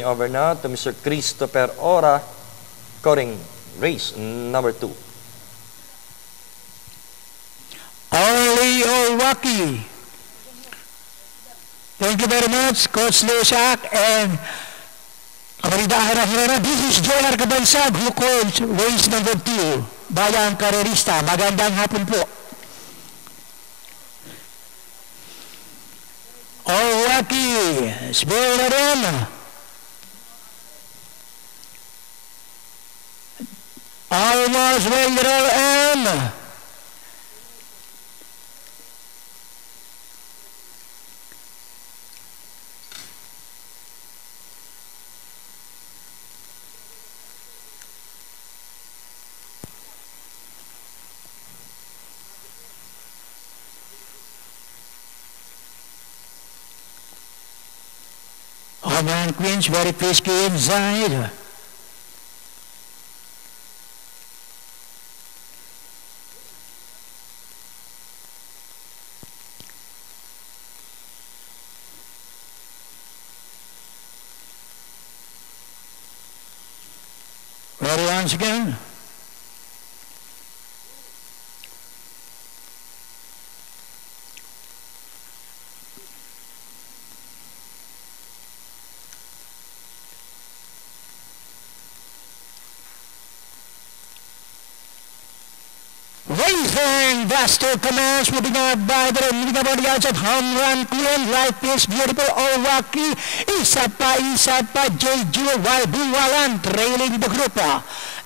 me over now to Mr. Christopher Ora, calling race number 2. Oli Owaki. Thank you very much, Coach Lusak, and this is J.R. Cabansag, who calls race number 2, Bayang Karerista. Magandang hapon po. Owaki, spell na rin. Almost regular and man, Queens, very frisky inside. Ready once again. Racing, Vasto commence, moving out by the outside, home run, clean, right pitch, beautiful, Owaki, isa pa, J.J. Buwalan, trailing the group,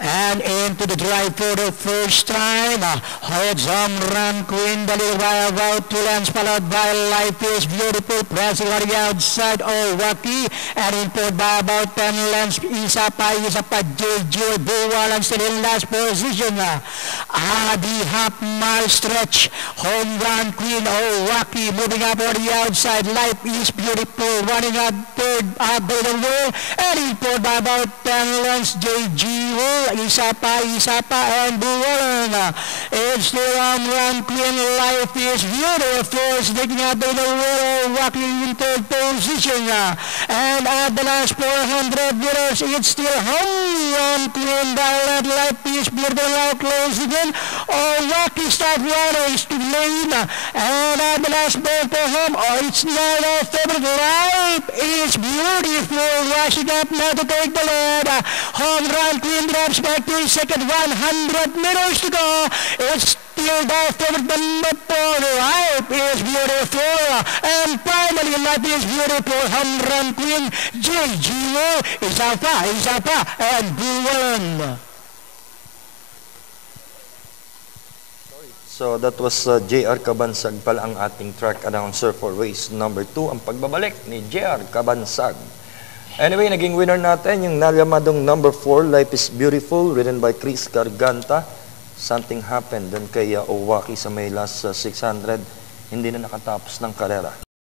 and into the drive for the first time, holds home run, queen, the little by about 2 lengths, followed by life pitch, beautiful, pressing on the outside, Owaki, and import by about 10 lengths, isa pa, J.J. Buwalan, still in last position, the half-mile stretch, home run, queen, Owaki, moving up on the outside, life is beautiful, running at third, golden wall, and import by about 10 lengths, J.G. isa pa, and Buwalan, it's the home run, queen, life is beautiful, sticking out the wall, Owaki in third position, and at the last 400 meters, it's still home run, queen, by life is beautiful, now close again, Owaki start running to lane, and at the last ball for home, it's now their favorite, life is beautiful, rushing up now to take the lead, home run, queen drops back to second, 100 meters to go, it's still their favorite number 4, life is beautiful, and finally life is beautiful, home run, queen, J.G. isa pa, and Buwalan. So that was J.R. Cabansag pala ang ating track announcer for race number 2, ang pagbabalik ni J.R. Cabansag. Anyway, naging winner natin yung nalyamadong number 4, Life is Beautiful, written by Chris Garganta. Something happened dun kay Owaki sa may last 600, hindi na nakatapos ng karera.